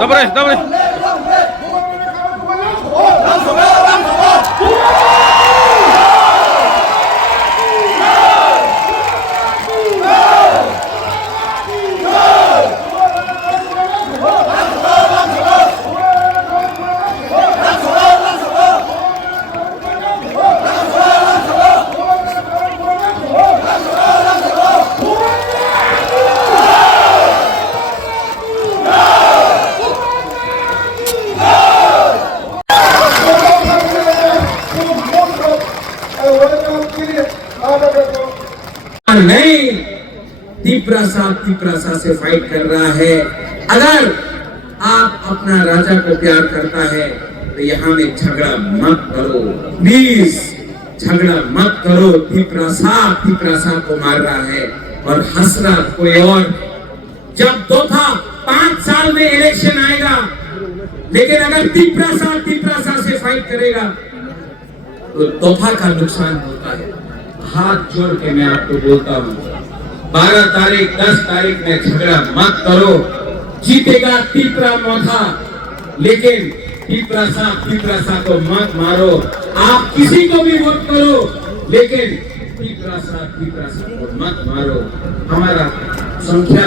Dobre, dobre. नहीं, तीपरा सा से फाइट कर रहा है। अगर आप अपना राजा को प्यार करता है तो यहाँ में झगड़ा मत करो, प्लीज झगड़ा मत करो। तीपरा सा को मार रहा है और हंस रहा कोई और। जब तोहफा 5 साल में इलेक्शन आएगा, लेकिन अगर तीपरा सा से फाइट करेगा तो तोहफा का नुकसान होता है। हाथ जोड़ के मैं आपको बोलता हूँ, 12 तारीख 10 तारीख में झगड़ा मत करो। जीतेगा तीपरा मोथा, लेकिन तीपरा सा को मत मारो। आप किसी को भी वोट करो, लेकिन तीपरा सा को मत मारो। हमारा संख्या